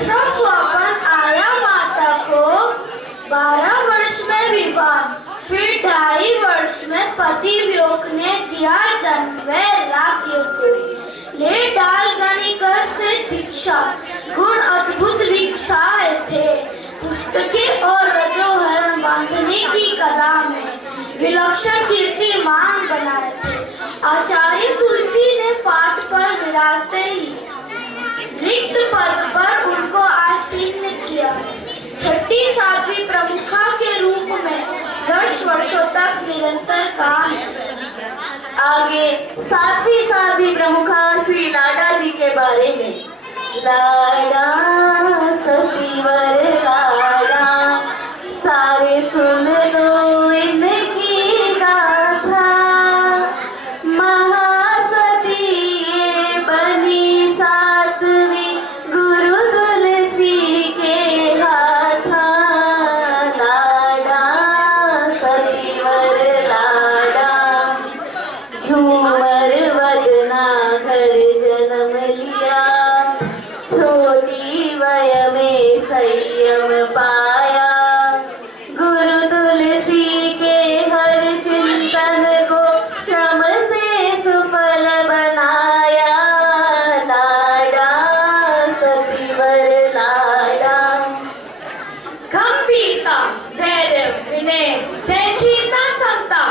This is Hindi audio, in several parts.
ऐसा स्वप्न आया माता को, 12 वर्ष में विवाह, फिर 2.5 वर्ष में पति वियोग ने दिया जन्म व राज्य को। ले डाल गणिकर से दीक्षा, गुण अद्भुत विकसाए थे। पुस्तकें और रजोहर बांधने की कला में विलक्षण कीर्तिमान बनाए थे। आचार्य तुलसी ने पाठ पर विराजते ही रिक्त पद पर उनको आसीन किया। छठी साध्वी प्रमुखा के रूप में 10 वर्षों तक निरंतर काम। आगे 7वीं साध्वी प्रमुखा श्री लाडा जी के बारे में। लाडा सतीवर लाडा, सारे सुन लो इनकी गाथा। महासती ये बनी 7वीं, गुरु तुलसी के हाथा। लाडा सतीवर लाडा, झूमर वदना घर जन्म लिया। छोटी वय में संयम पाया, गुरु तुलसी के हर चिंतन को श्रम से सुफल बनाया। लाडा सतीवर लाडा। गंभीरता, धैर्य, विनय, सहनशीलता, समता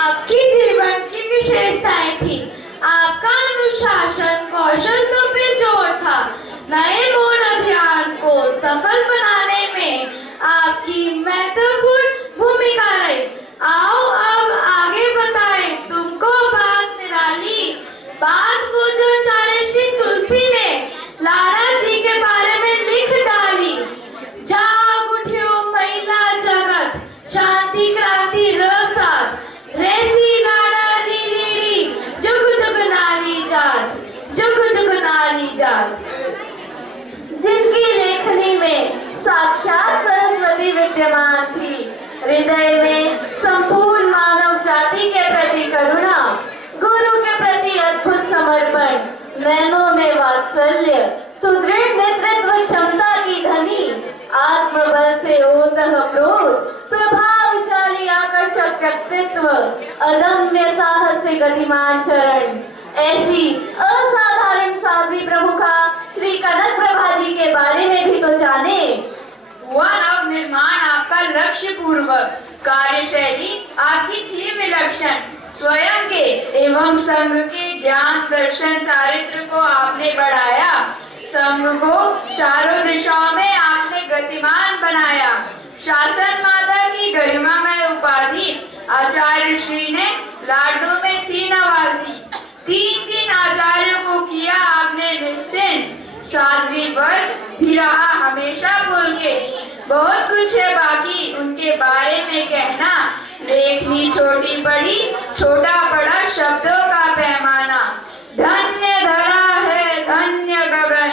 आपकी जीवन की विशेषताएं थी। आपका अनुशासन कौशल तो बेजोड़ था। नए मोड़ अभियान को सफल बनाने में आपकी महत्वपूर्ण भूमिका रही। आओ अब आगे बताएं तुमको बात निराली। बात वो जो आचार्य श्री तुलसी ने लाडा जी के बारे में लिख डाली। जाग उठ्यो महिला जगत, शांति क्रांति रसात। रेसी लाडा रीड़ी, जुग जुग नारी जात, जुग जुग नारी जात। जिनकी लेखनी में साक्षात सरस्वती विद्यमान थी। हृदय में संपूर्ण मानव जाति के प्रति करुणा, गुरु के प्रति अद्भुत समर्पण, नैनों में वात्सल्य, सुदृढ़ नेतृत्व क्षमता की धनी, आत्मबल से ओतप्रोत, प्रभावशाली आकर्षक व्यक्तित्व, अदम्य साहस से गतिमान चरण। ऐसी असाधारण साध्वी प्रमुखा श्री कनक प्रभा जी के बारे में भी तो जाने। हुआ नव निर्माण आपका लक्ष्य पूर्वक, कार्यशैली आपकी थी विलक्षण। स्वयं के एवं संघ के ज्ञान दर्शन चारित्र को आपने बढ़ाया। संघ को चारों दिशाओं में आपने गतिमान बनाया। शासन माता की गरिमामय उपाधि आचार्य श्री ने लाडू में थी नवाजी। 3 आचार्यों को किया आपने निश्चिंत। साध्वी वर्ग भी रहा हमेशा बोल के। बहुत कुछ है बाकी उनके बारे में कहना। लेखनी छोटी बड़ी, छोटा बड़ा शब्दों का पैमाना। धन्य धरा है धन्य गगन,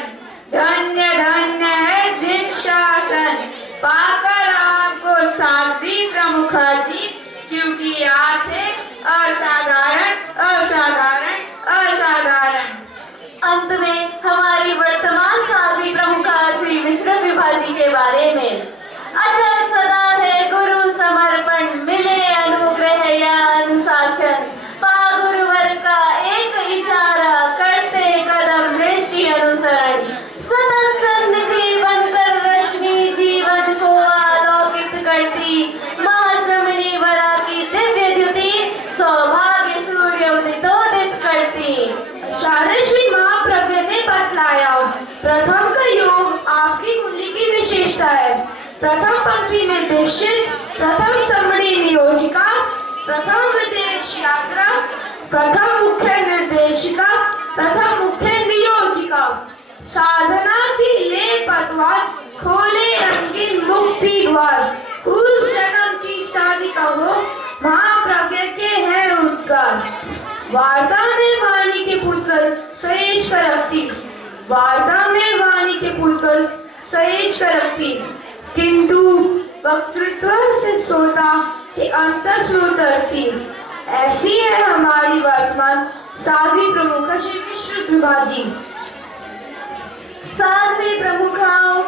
धन्य धन्य है जिन शासन पाकर आपको साध्वी प्रमुखा जी, क्योंकि आप थे असाधारण असाधारण असाधारण। अंत में हमारी वर्तमान साध्वी प्रमुखा श्री विष्णु विभा जी के बारे में। अटल सदा है गुरु समर्पण, मिले अनुग्रह या अनुशासन। पा गुरुवर का एक इशारा, करते कदम दृष्टि अनुसरण। सतत सन्निधि बनकर रश्मि जीवन को आलोकित करती। महाश्रमणी वरा की दिव्य द्युति, सौभाग्य सूर्य उदितोदित करती। आचार्य श्री महाप्रज्ञ ने बतलाया। प्रथम का योग आपकी कुंडली की विशेषता है। प्रथम पंक्ति में दीक्षित, प्रथम समड़ी नियोजिका, प्रथम विदेश यात्रा, प्रथम मुख्य निर्देशिका, प्रथम मुख्य नियोजिका। साधना की ले पतवार, खोले अंकित मुक्ति द्वार। पूर्व जन्म की साधिका हो, महाप्रज्ञ के है उद्गार। वार्ता में वाणी के पुतल सहेज कर रखती, वार्ता में वाणी के पुतल सहेज कर रखती, किंतु वक्तृत्व से सोता कि अंतस में उतरती। ऐसी है हमारी वर्तमान साध्वी प्रमुखा श्री विष्णु विभा जी। सातवीं प्रमुखाओं